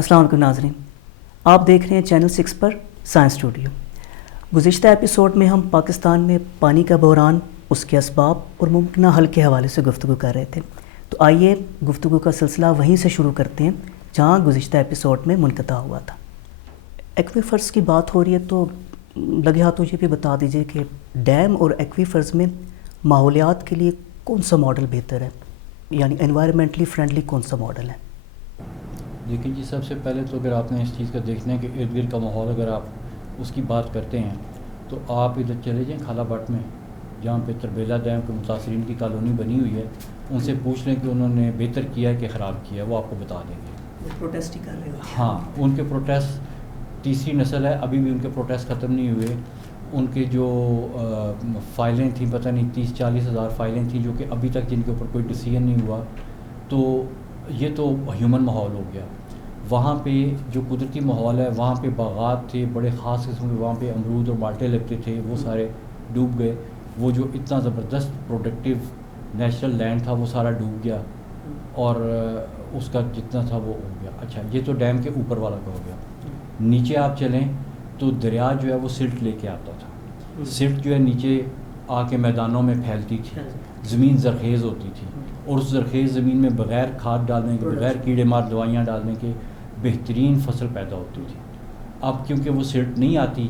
السلام علیکم ناظرین، آپ دیکھ رہے ہیں چینل 6 پر سائنس اسٹوڈیو۔ گزشتہ ایپیسوڈ میں ہم پاکستان میں پانی کا بحران، اس کے اسباب اور ممکنہ حل کے حوالے سے گفتگو کر رہے تھے۔ تو آئیے گفتگو کا سلسلہ وہیں سے شروع کرتے ہیں جہاں گزشتہ ایپیسوڈ میں منقطع ہوا تھا۔ ایکویفرز کی بات ہو رہی ہے تو لگے ہاتھوں یہ بھی بتا دیجیے کہ ڈیم اور ایکویفرز میں ماحولیات کے لیے کون سا ماڈل بہتر ہے، یعنی انوائرمنٹلی فرینڈلی کون سا ماڈل ہے؟ دیکھیں جی، سب سے پہلے تو اگر آپ نے اس چیز کا دیکھنا ہے کہ ارد گرد کا ماحول اگر آپ اس کی بات کرتے ہیں تو آپ ادھر چلے جائیں خالہ بٹ میں، جہاں پہ تربیلا ڈیم کے متاثرین کی کالونی بنی ہوئی ہے، ان سے پوچھ لیں کہ انہوں نے بہتر کیا ہے کہ خراب کیا ہے، وہ آپ کو بتا دیں گے۔ وہ پروٹیسٹ ہی کر رہے ہو؟ ہاں، ان کے پروٹیسٹ تیسری نسل ہے، ابھی بھی ان کے پروٹیسٹ ختم نہیں ہوئے۔ ان کے جو فائلیں تھیں، پتہ نہیں 30-40 ہزار فائلیں تھیں جو کہ ابھی تک جن کے اوپر کوئی ڈیسیژن نہیں ہوا۔ تو یہ تو ہیومن ماحول ہو گیا۔ وہاں پہ جو قدرتی ماحول ہے، وہاں پہ باغات تھے بڑے خاص قسم کے، وہاں پہ امرود اور مالٹے لگتے تھے، وہ سارے ڈوب گئے۔ وہ جو اتنا زبردست پروڈکٹیو نیچرل لینڈ تھا وہ سارا ڈوب گیا، اور اس کا جتنا تھا وہ ہو گیا۔ اچھا، یہ تو ڈیم کے اوپر والا کا ہو گیا۔ نیچے آپ چلیں تو دریا جو ہے وہ سلٹ لے کے آتا تھا۔ سلٹ جو ہے نیچے آ کے میدانوں میں پھیلتی تھی، زمین زرخیز ہوتی تھی، اور اس زرخیز زمین میں بغیر کھاد ڈالنے کے، بغیر کیڑے مار دوائیاں ڈالنے کے بہترین فصل پیدا ہوتی تھی۔ اب کیونکہ وہ سلٹ نہیں آتی،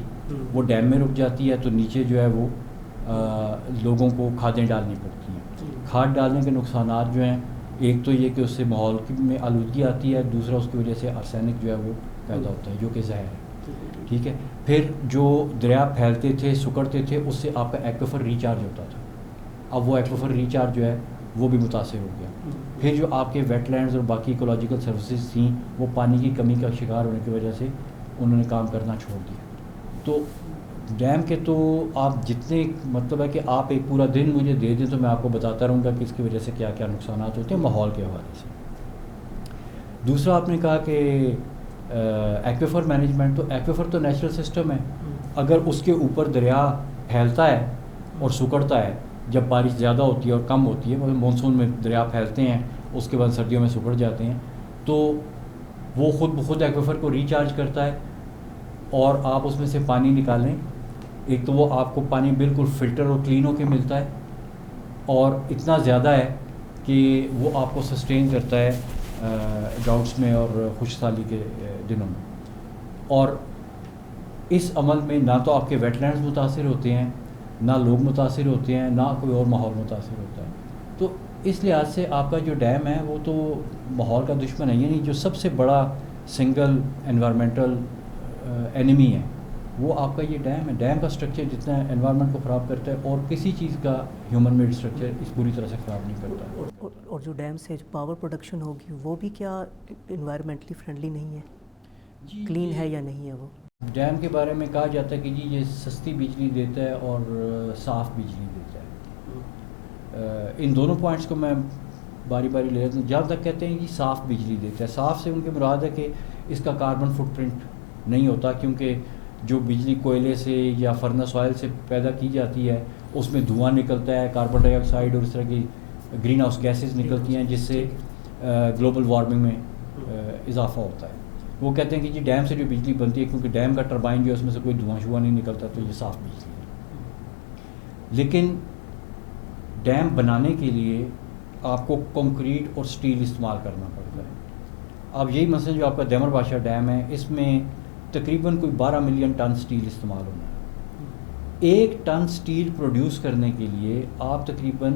وہ ڈیم میں رک جاتی ہے، تو نیچے جو ہے وہ لوگوں کو کھادیں ڈالنی پڑتی ہیں۔ کھاد ڈالنے کے نقصانات جو ہیں، ایک تو یہ کہ اس سے ماحول میں آلودگی آتی ہے، دوسرا اس کی وجہ سے آرسینک جو ہے وہ پیدا ہوتا ہے جو کہ زہر ہے، ٹھیک ہے۔ پھر جو دریا پھیلتے تھے، سکڑتے تھے، اس سے آپ کا ایکویفر ریچارج ہوتا تھا۔ اب وہ ایکویفر ریچارج جو ہے وہ بھی متاثر ہو گیا۔ پھر جو آپ کے ویٹ لینڈز اور باقی ایکولوجیکل سروسز تھیں، وہ پانی کی کمی کا شکار ہونے کی وجہ سے انہوں نے کام کرنا چھوڑ دیا۔ تو ڈیم کے تو آپ جتنے، مطلب ہے کہ آپ ایک پورا دن مجھے دے دیں تو میں آپ کو بتاتا رہوں گا کہ اس کی وجہ سے کیا کیا نقصانات ہوتے ہیں ماحول کے حوالے سے۔ دوسرا آپ نے کہا کہ ایکویفر مینجمنٹ، تو ایکویفر تو نیچرل سسٹم ہے۔ اگر اس کے اوپر دریا پھیلتا ہے اور سکڑتا ہے، جب بارش زیادہ ہوتی ہے اور کم ہوتی ہے، مطلب مونسون میں دریا پھیلتے ہیں، اس کے بعد سردیوں میں سکڑ جاتے ہیں، تو وہ خود بخود ایکویفر کو ریچارج کرتا ہے، اور آپ اس میں سے پانی نکالیں، ایک تو وہ آپ کو پانی بالکل فلٹر اور کلین ہو کے ملتا ہے، اور اتنا زیادہ ہے کہ وہ آپ کو سسٹین کرتا ہے ڈراؤٹس میں اور خشک سالی کے دنوں میں۔ اور اس عمل میں نہ تو آپ کے ویٹ لینڈز متاثر ہوتے ہیں، نہ لوگ متاثر ہوتے ہیں، نہ کوئی اور ماحول متاثر ہوتا ہے۔ تو اس لحاظ سے آپ کا جو ڈیم ہے وہ تو ماحول کا دشمن ہے، یعنی جو سب سے بڑا سنگل انوائرمنٹل اینیمی ہے وہ آپ کا یہ ڈیم ہے۔ ڈیم کا اسٹرکچر جتنا انوائرمنٹ کو خراب کرتا ہے، اور کسی چیز کا ہیومن میڈ اسٹرکچر اس پوری طرح سے خراب نہیں کرتا۔ اور جو ڈیم سے پاور پروڈکشن ہوگی وہ بھی کیا انوائرمنٹلی فرینڈلی نہیں ہے؟ کلین ہے یا نہیں ہے وہ؟ ڈیم کے بارے میں کہا جاتا ہے کہ جی یہ سستی بجلی دیتا ہے اور صاف بجلی دیتا ہے۔ ان دونوں پوائنٹس کو میں باری باری لے لیتا ہوں۔ جہاں تک کہتے ہیں جی صاف بجلی دیتا ہے، صاف سے ان کے مراد ہے کہ اس کا کاربن فٹ پرنٹ نہیں ہوتا، کیونکہ جو بجلی کوئلے سے یا فرنس آئل سے پیدا کی جاتی ہے اس میں دھواں نکلتا ہے، کاربن ڈائی آکسائڈ اور اس طرح کی گرین ہاؤس گیسز نکلتی ہیں، جس سے گلوبل وارمنگ میں اضافہ ہوتا ہے۔ وہ کہتے ہیں کہ جی ڈیم سے جو بجلی بنتی ہے، کیونکہ ڈیم کا ٹربائن جو ہے اس میں سے کوئی دھواں شواں نہیں نکلتا، تو یہ صاف بجلی ہے۔ لیکن ڈیم بنانے کے لیے آپ کو کنکریٹ اور سٹیل استعمال کرنا پڑتا ہے۔ اب یہی مثلا جو آپ کا دیمر بادشاہ ڈیم ہے، اس میں تقریباً کوئی 12 ملین ٹن سٹیل استعمال ہونا ہے۔ 1 ٹن سٹیل پروڈیوس کرنے کے لیے آپ تقریباً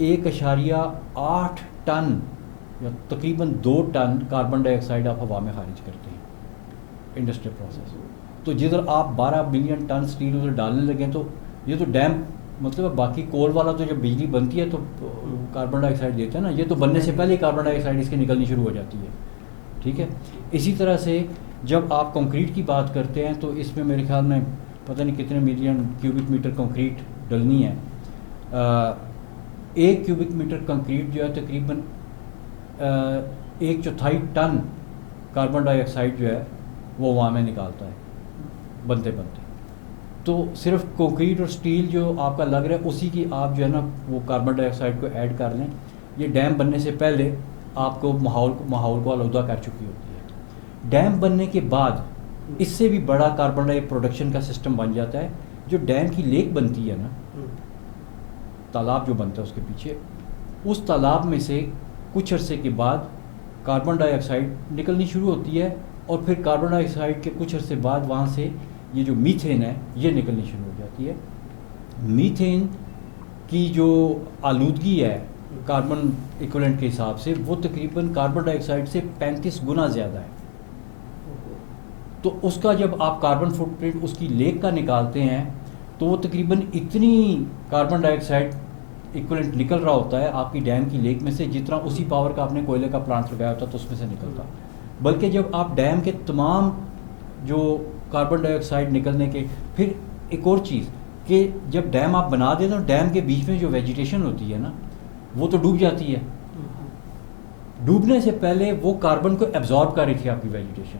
1.8 ٹن یا تقریباً 2 ٹن کاربن ڈائی آکسائڈ آپ ہوا میں خارج کرتے ہیں انڈسٹریل پروسیس۔ تو جدھر آپ 12 ملین ٹن سٹیل ادھر ڈالنے لگیں، تو یہ تو ڈیم، مطلب باقی کول والا تو جب بجلی بنتی ہے تو کاربن ڈائی آکسائڈ دیتا ہے نا، یہ تو بننے سے پہلے ہی کاربن ڈائی آکسائڈ اس کی نکلنی شروع ہو جاتی ہے، ٹھیک ہے۔ اسی طرح سے جب آپ کنکریٹ کی بات کرتے ہیں تو اس میں میرے خیال میں پتہ نہیں کتنے ملین کیوبک میٹر کنکریٹ ڈلنی ہے۔ 1 کیوبک میٹر کنکریٹ جو ہے تقریباً 1/4 ٹن کاربن ڈائی آکسائڈ جو ہے وہ وہاں میں نکالتا ہے بنتے بنتے۔ تو صرف کنکریٹ اور سٹیل جو آپ کا لگ رہا ہے اسی کی آپ جو ہے نا وہ کاربن ڈائی آکسائڈ کو ایڈ کر لیں، یہ ڈیم بننے سے پہلے آپ کو ماحول کو آلودہ کر چکی ہوتی ہے۔ ڈیم بننے کے بعد اس سے بھی بڑا کاربن ڈائی پروڈکشن کا سسٹم بن جاتا ہے. جو ڈیم کی لیک بنتی ہے نا, تالاب جو بنتا ہے اس کے پیچھے, اس تالاب میں سے کچھ عرصے کے بعد کاربن ڈائی آکسائڈ نکلنی شروع ہوتی ہے, اور پھر کاربن ڈائی آکسائڈ کے کچھ عرصے بعد وہاں سے یہ جو میتھین ہے یہ نکلنی شروع ہو جاتی ہے. میتھین کی جو آلودگی ہے کاربن ایکویلنٹ کے حساب سے وہ تقریباً کاربن ڈائی آکسائڈ سے 35 گنا زیادہ ہے. تو اس کا جب آپ کاربن فٹ پرنٹ اس کی لیک کا نکالتے ہیں تو وہ تقریباً اتنی کاربن ڈائی آکسائڈ ایکویلنٹ نکل رہا ہوتا ہے آپ کی ڈیم کی لیک میں سے جتنا اسی پاور کا آپ نے کوئلے کا پلانٹ لگایا ہوتا تو اس میں سے نکلتا. بلکہ جب آپ ڈیم کے تمام جو کاربن ڈائی آکسائڈ نکلنے کے, پھر ایک اور چیز کہ جب ڈیم آپ بنا دیتے ہیں ڈیم کے بیچ میں جو ویجیٹیشن ہوتی ہے نا وہ تو ڈوب جاتی ہے. ڈوبنے سے پہلے وہ کاربن کو ایبزارب کر رہی تھی آپ کی ویجیٹیشن,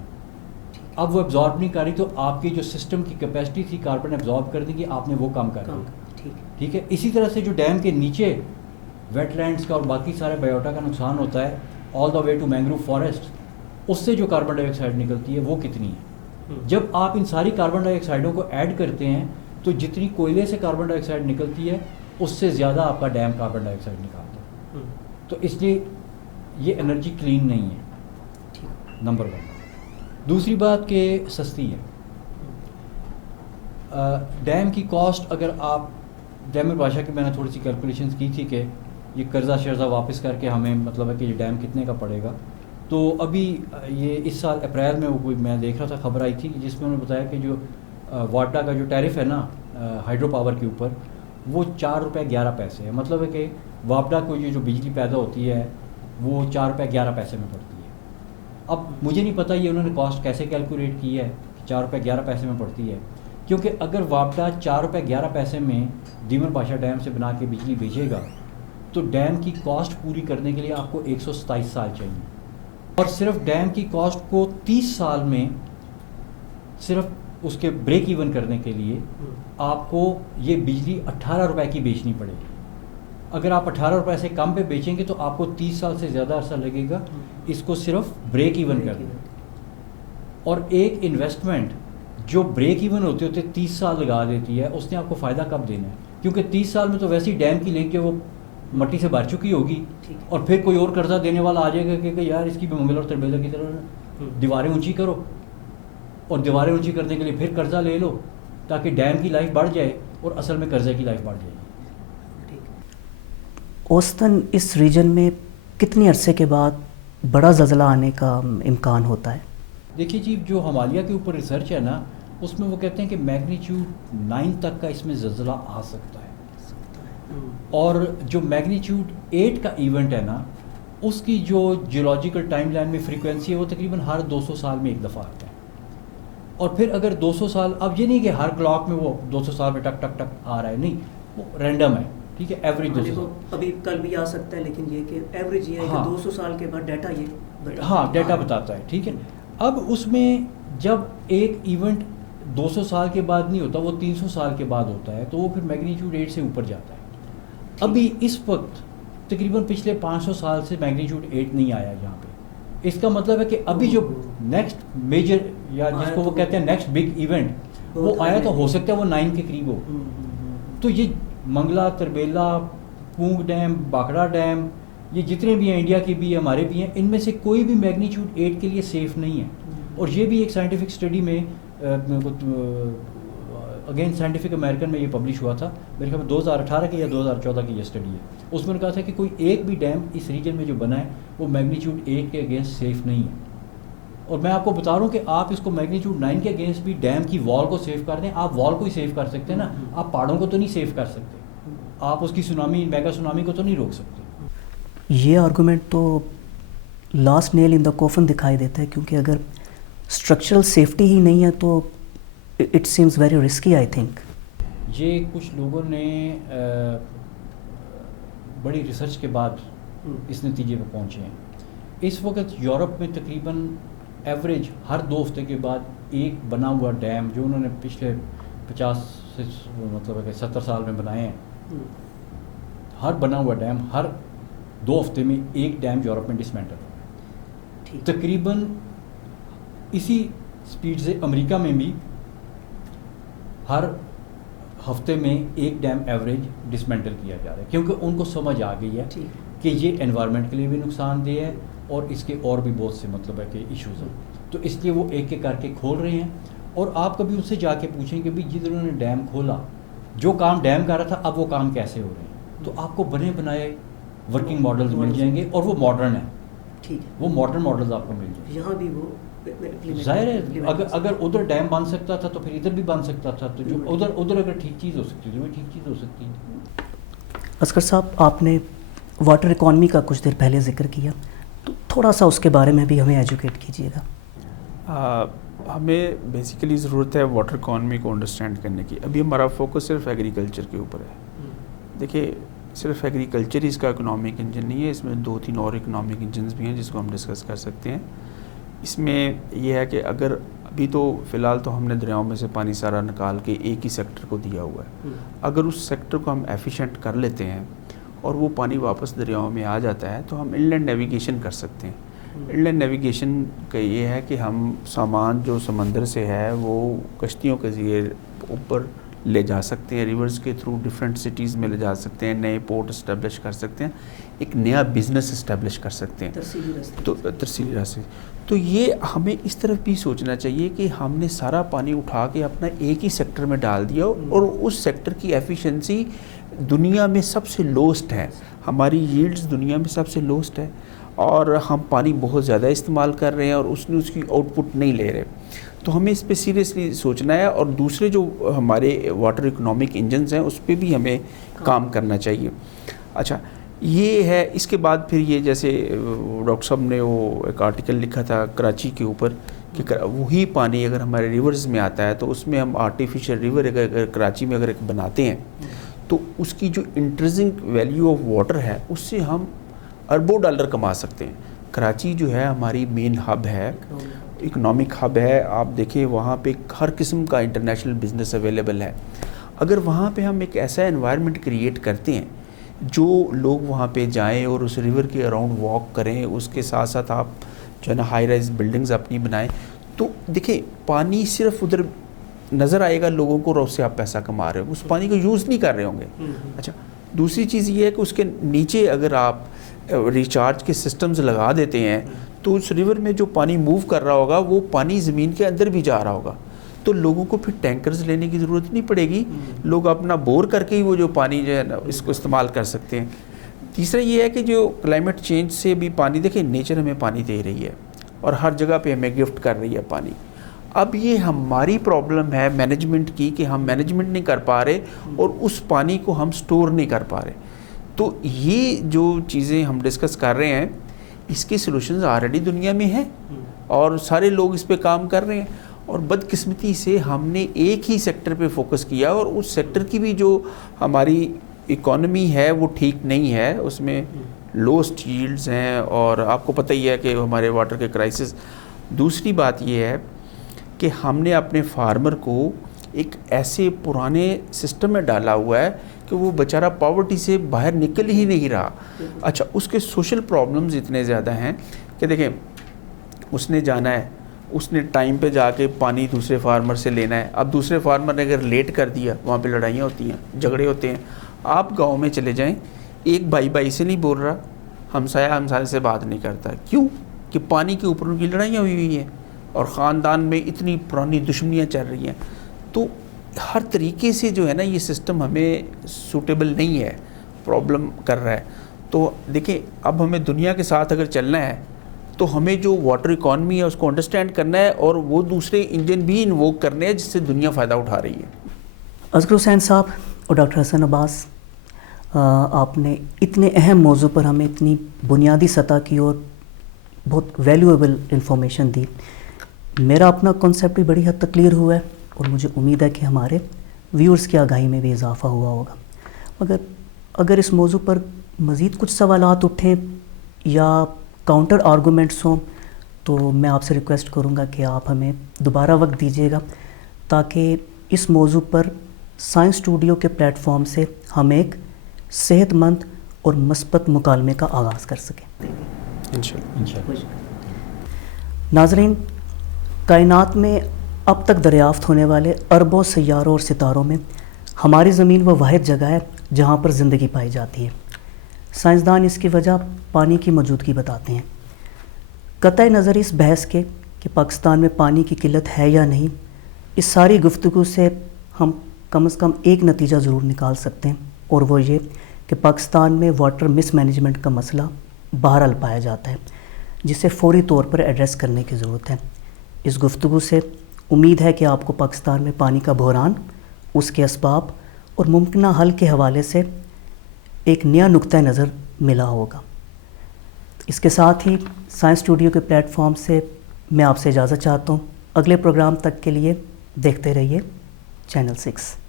اب وہ ایبزارب نہیں کر رہی تو آپ کی جو سسٹم کی کیپیسٹی تھی کاربن ایبزارب کرنے کی آپ نے وہ کم کر دی. ٹھیک ہے. اسی طرح سے جو ڈیم کے نیچے ویٹ لینڈس کا اور باقی سارے بایوٹا کا نقصان ہوتا ہے آل دا وے ٹو مینگروو فارسٹ, اس سے جو کاربن ڈائی آکسائڈ نکلتی ہے وہ کتنی ہے. جب آپ ان ساری کاربن ڈائی آکسائڈوں کو ایڈ کرتے ہیں تو جتنی کوئلے سے کاربن ڈائی آکسائڈ نکلتی ہے اس سے زیادہ آپ کا ڈیم کاربن ڈائی آکسائڈ نکالتا ہے. تو اس لیے یہ انرجی کلین نہیں ہے, نمبر 1. دوسری بات کہ سستی ہے. ڈیم کی کاسٹ اگر آپ ڈیم بادشاہ کی میں نے تھوڑی سی کیلکولیشنز کی تھی کہ یہ قرضہ شرضہ واپس کر کے ہمیں مطلب ہے کہ یہ ڈیم کتنے کا پڑے گا, تو ابھی یہ اس سال اپریل میں وہ کوئی میں دیکھ رہا تھا خبر آئی تھی جس میں انہوں نے بتایا کہ جو واٹا کا جو ٹیرف ہے نا ہائیڈرو پاور کے اوپر وہ 4 روپے 11 پیسے ہے. مطلب ہے کہ واپڈا کو یہ جو بجلی پیدا ہوتی ہے وہ 4 روپے 11 پیسے میں پڑتی ہے. اب مجھے نہیں پتہ یہ انہوں نے کاسٹ کیسے کیلکولیٹ کی ہے کہ 4 روپے 11 پیسے میں پڑتی ہے, کیونکہ اگر واپڈا 4 روپے 11 پیسے میں دیمر بادشاہ ڈیم سے بنا کے بجلی بھیجے گا تو ڈیم کی کاسٹ پوری کرنے کے لیے آپ کو 127 سال چاہیے, اور صرف ڈیم کی کاسٹ کو 30 سال میں صرف اس کے بریک ایون کرنے کے لیے آپ کو یہ بجلی 18 روپے کی بیچنی پڑے گی. اگر آپ 18 روپے سے کم پہ بیچیں گے تو آپ کو 30 سال سے زیادہ عرصہ لگے گا اس کو صرف بریک ایون کرنے. اور ایک انویسٹمنٹ جو بریک ایون ہوتے ہوتے 30 سال لگا دیتی ہے اس نے آپ کو فائدہ کب دینا ہے, کیونکہ 30 سال میں تو ویسے ہی ڈیم کی لینک جو وہ مٹی سے بھر چکی ہوگی, اور پھر کوئی اور قرضہ دینے والا آ جائے گا کہ یار اس کی بھی منگل اور تربیزہ کی طرح دیواریں اونچی کرو, اور دیواریں اونچی کرنے کے لیے پھر قرضہ لے لو تاکہ ڈیم کی لائف بڑھ جائے اور اصل میں قرضے کی لائف بڑھ جائے. اوسطاً اس ریجن میں کتنے عرصے کے بعد بڑا زلزلہ آنے کا امکان ہوتا ہے؟ دیکھیے جی, جو ہمالیہ کے اوپر ریسرچ ہے نا اس میں وہ کہتے ہیں کہ میگنیچیوڈ 9 تک کا اس میں زلزلہ آ سکتا ہے, اور جو میگنیچیوڈ 8 کا ایونٹ ہے نا اس کی جو جیولوجیکل ٹائم لائن میں فریکوینسی ہے وہ تقریباً ہر 200 سال میں ایک دفعہ آتا ہے. اور پھر اگر 200 سال, اب یہ نہیں کہ ہر کلاک میں وہ 200 سال میں ٹک ٹک ٹک آ رہا ہے, نہیں, وہ رینڈم ہے. ٹھیک ہے, ایوریج 200 سال ابھی کل بھی آ سکتا ہے, لیکن یہ کہ ایوریج یہ ہے کہ 200 سال کے بعد ڈیٹا یہ ڈیٹا بتاتا ہے. ٹھیک ہے, اب اس میں جب ایک ایونٹ 200 سال کے بعد نہیں ہوتا, وہ 300 سال کے بعد ہوتا ہے, تو وہ پھر میگنیچیوڈ 8 سے اوپر جاتا ہے. ابھی اس وقت تقریباً پچھلے 500 سال سے میگنیچیوڈ 8 نہیں آیا یہاں پہ. اس کا مطلب ہے کہ ابھی جو نیکسٹ میجر یا جس کو وہ کہتے ہیں نیکسٹ بگ ایونٹ وہ آیا تو ہو سکتا ہے وہ 9 کے قریب ہو. تو یہ منگلا, تربیلا, پونگ ڈیم, باکڑا ڈیم, یہ جتنے بھی ہیں انڈیا کے بھی ہیں ہمارے بھی ہیں, ان میں سے کوئی بھی میگنیچیوڈ 8 کے لیے سیف نہیں ہے. اور یہ بھی ایک سائنٹیفک اسٹڈی میں اگین سائنٹیفک امریکن میں یہ پبلش ہوا تھا, میرے خیال میں 2018 کی یا 2014 کی یہ اسٹڈی ہے. اس میں نے کہا تھا کہ کوئی ایک بھی ڈیم اس ریجن میں جو بنا ہے وہ میگنیچیوڈ 8 کے اگینسٹ سیف نہیں ہے. اور میں آپ کو بتا رہا ہوں کہ آپ اس کو میگنیچیوڈ 9 کے اگینسٹ بھی ڈیم کی وال کو سیو کر دیں, آپ وال کو ہی سیو کر سکتے ہیں نا, آپ پہاڑوں کو تو نہیں سیو کر سکتے, آپ اس کی سونامی, میگا سونامی کو تو نہیں روک سکتے. یہ آرگومنٹ تو لاسٹ نیل ان دا کوفن دکھائی دیتا ہے, کیونکہ اگر اسٹرکچرل سیفٹی ہی نہیں ہے تو it seems very risky. I think یہ کچھ لوگوں نے بڑی ریسرچ کے بعد اس نتیجے پہ پہنچے ہیں. اس وقت یورپ میں تقریباً ایوریج ہر 2 ہفتے کے بعد ایک بنا ہوا ڈیم جو انہوں نے پچھلے 50 سے مطلب ہے کہ 70 سال میں بنائے ہیں, ہر بنا ہوا ڈیم ہر 2 ہفتے میں ایک ڈیم یورپ میں ڈسمینٹل ہو. تقریباً اسی سپیڈ سے امریکہ میں بھی ہر ہفتے میں ایک ڈیم ایوریج ڈسمینٹل کیا جا رہا ہے، کیونکہ ان کو سمجھ آ گئی ہے کہ یہ انوائرمنٹ کے لیے بھی نقصان دہ ہے اور اس کے اور بھی بہت سے مطلب ہے کہ ایشوز ہیں، تو اس لیے وہ ایک ایک کر کے کھول رہے ہیں. اور آپ کبھی ان سے جا کے پوچھیں کہ بھائی جدھر انہوں نے ڈیم کھولا، جو کام ڈیم کر رہا تھا اب وہ کام کیسے ہو رہے ہیں، تو آپ کو بنے بنائے ورکنگ ماڈلز مل جائیں گے اور وہ ماڈرن ہیں. ٹھیک ہے، وہ ماڈرن ماڈلز آپ کو مل جائیں گے. یہاں بھی وہ ظاہر ہے اگر ادھر ڈیم بن سکتا تھا تو پھر ادھر بھی بن سکتا تھا، تو جو ادھر اگر ٹھیک چیز ہو سکتی ہے وہ ٹھیک چیز ہو سکتی ہے. اصغر صاحب، آپ نے واٹر اکانومی کا کچھ دیر پہلے ذکر کیا، تو تھوڑا سا اس کے بارے میں بھی ہمیں ایجوکیٹ کیجیے گا. ہمیں بیسیکلی ضرورت ہے واٹر اکانومی کو انڈرسٹینڈ کرنے کی. ابھی ہمارا فوکس صرف ایگریکلچر کے اوپر ہے. دیکھیے صرف ایگریکلچر ہی اس کا اکنامک انجن نہیں ہے، اس میں 2-3 اور اکنامک انجنز بھی ہیں جس کو ہم ڈسکس کر سکتے ہیں. اس میں یہ ہے کہ اگر ابھی تو فی الحال تو ہم نے دریاؤں میں سے پانی سارا نکال کے ایک ہی سیکٹر کو دیا ہوا ہے. اگر اس سیکٹر کو ہم ایفیشینٹ کر لیتے ہیں اور وہ پانی واپس دریاؤں میں آ جاتا ہے تو ہم انلینڈ نیویگیشن کر سکتے ہیں. انلینڈ نیویگیشن کا یہ ہے کہ ہم سامان جو سمندر سے ہے وہ کشتیوں کے ذریعے اوپر لے جا سکتے ہیں، ریورز کے تھرو ڈفرینٹ سٹیز میں لے جا سکتے ہیں، نئے پورٹ اسٹیبلش کر سکتے ہیں، ایک نیا بزنس اسٹیبلش کر سکتے ہیں. تو ترسیلی راستے. تو یہ ہمیں اس طرف بھی سوچنا چاہیے کہ ہم نے سارا پانی اٹھا کے اپنا ایک ہی سیکٹر میں ڈال دیا اور اس سیکٹر کی ایفیشنسی دنیا میں سب سے لوسٹ ہے. ہماری ییلڈز دنیا میں سب سے لوسٹ ہے اور ہم پانی بہت زیادہ استعمال کر رہے ہیں اور اس کی آؤٹ پٹ نہیں لے رہے. تو ہمیں اس پہ سیریسلی سوچنا ہے اور دوسرے جو ہمارے واٹر اکنامک انجنز ہیں اس پہ بھی ہمیں کام کرنا چاہیے. اچھا یہ ہے. اس کے بعد پھر یہ جیسے ڈاکٹر صاحب نے وہ ایک آرٹیکل لکھا تھا کراچی کے اوپر کہ وہی پانی اگر ہمارے ریورز میں آتا ہے تو اس میں ہم آرٹیفیشیل ریور اگر کراچی میں اگر ایک بناتے ہیں تو اس کی جو انٹرنسک ویلیو آف واٹر ہے اس سے ہم اربوں ڈالر کما سکتے ہیں. کراچی جو ہے ہماری مین ہب ہے، اکنامک ہب ہے. آپ دیکھیں وہاں پہ ہر قسم کا انٹرنیشنل بزنس اویلیبل ہے. اگر وہاں پہ ہم ایک ایسا انوائرمنٹ کریٹ کرتے ہیں جو لوگ وہاں پہ جائیں اور اس ریور کے اراؤنڈ واک کریں، اس کے ساتھ ساتھ آپ جو ہے نا ہائی رائز بلڈنگز اپنی بنائیں، تو دیکھیں پانی صرف ادھر نظر آئے گا لوگوں کو اور اس سے آپ پیسہ کما رہے ہو، اس پانی کو یوز نہیں کر رہے ہوں گے. اچھا دوسری چیز یہ ہے کہ اس کے نیچے اگر آپ ریچارج کے سسٹمز لگا دیتے ہیں تو اس ریور میں جو پانی موو کر رہا ہوگا وہ پانی زمین کے اندر بھی جا رہا ہوگا، تو لوگوں کو پھر ٹینکرز لینے کی ضرورت نہیں پڑے گی. لوگ اپنا بور کر کے ہی وہ جو پانی جو ہے نا اس کو استعمال کر سکتے ہیں. تیسرا یہ ہے کہ جو کلائمیٹ چینج سے بھی پانی، دیکھیں نیچر ہمیں پانی دے رہی ہے اور ہر جگہ پہ ہمیں گفٹ کر رہی ہے پانی. اب یہ ہماری پرابلم ہے مینجمنٹ کی کہ ہم مینجمنٹ نہیں کر پا رہے اور اس پانی کو ہم سٹور نہیں کر پا رہے. تو یہ جو چیزیں ہم ڈسکس کر رہے ہیں اس کے سلوشنز آلریڈی دنیا میں ہیں اور سارے لوگ اس پہ کام کر رہے ہیں. اور بدقسمتی سے ہم نے ایک ہی سیکٹر پہ فوکس کیا اور اس سیکٹر کی بھی جو ہماری اکانومی ہے وہ ٹھیک نہیں ہے، اس میں لوسٹ ییلڈز ہیں اور آپ کو پتہ ہی ہے کہ ہمارے واٹر کے کرائسس. دوسری بات یہ ہے کہ ہم نے اپنے فارمر کو ایک ایسے پرانے سسٹم میں ڈالا ہوا ہے کہ وہ بیچارہ پاورٹی سے باہر نکل ہی نہیں رہا. اچھا اس کے سوشل پرابلمز اتنے زیادہ ہیں کہ دیکھیں اس نے جانا ہے، اس نے ٹائم پہ جا کے پانی دوسرے فارمر سے لینا ہے. اب دوسرے فارمر نے اگر لیٹ کر دیا وہاں پہ لڑائیاں ہوتی ہیں، جھگڑے ہوتے ہیں. آپ گاؤں میں چلے جائیں، ایک بھائی بھائی سے نہیں بول رہا، ہمسایہ ہمسایہ سے بات نہیں کرتا. کیوں؟ کہ پانی کے اوپر ان کی لڑائیاں ہوئی ہیں اور خاندان میں اتنی پرانی دشمنیاں چل رہی ہیں. تو ہر طریقے سے جو ہے نا یہ سسٹم ہمیں سوٹیبل نہیں ہے، پرابلم کر رہا ہے. تو دیکھیں اب ہمیں دنیا کے ساتھ اگر چلنا ہے تو ہمیں جو واٹر اکانومی ہے اس کو انڈرسٹینڈ کرنا ہے اور وہ دوسرے انجن بھی انووک کرنے ہیں جس سے دنیا فائدہ اٹھا رہی ہے. اصغر حسین صاحب اور ڈاکٹر حسن عباس، آپ نے اتنے اہم موضوع پر ہمیں اتنی بنیادی سطح کی اور بہت ویلیویبل انفارمیشن دی. میرا اپنا کنسیپٹ بھی بڑی حد تک کلیئر ہوا ہے اور مجھے امید ہے کہ ہمارے ویورز کی آگاہی میں بھی اضافہ ہوا ہوگا. مگر اگر اس موضوع پر مزید کچھ سوالات اٹھیں یا کاؤنٹر آرگومنٹس ہوں تو میں آپ سے ریکویسٹ کروں گا کہ آپ ہمیں دوبارہ وقت دیجیے گا تاکہ اس موضوع پر سائنس اسٹوڈیو کے پلیٹ فارم سے ہم ایک صحت مند اور مثبت مکالمے کا آغاز کر سکیں. انشاءاللہ. ناظرین، کائنات میں اب تک دریافت ہونے والے اربوں سیاروں اور ستاروں میں ہماری زمین وہ واحد جگہ ہے جہاں پر زندگی پائی جاتی ہے۔ سائنسدان اس کی وجہ پانی کی موجودگی بتاتے ہیں۔ قطع نظر اس بحث کے کہ پاکستان میں پانی کی قلت ہے یا نہیں، اس ساری گفتگو سے ہم کم از کم ایک نتیجہ ضرور نکال سکتے ہیں، اور وہ یہ کہ پاکستان میں واٹر مس مینجمنٹ کا مسئلہ بہرحال پایا جاتا ہے، جسے فوری طور پر ایڈریس کرنے کی ضرورت ہے۔ اس گفتگو سے امید ہے کہ آپ کو پاکستان میں پانی کا بحران، اس کے اسباب اور ممکنہ حل کے حوالے سے ایک نیا نقطہ نظر ملا ہوگا۔ اس کے ساتھ ہی سائنس اسٹوڈیو کے پلیٹ فارم سے میں آپ سے اجازت چاہتا ہوں۔ اگلے پروگرام تک کے لیے دیکھتے رہیے چینل 6۔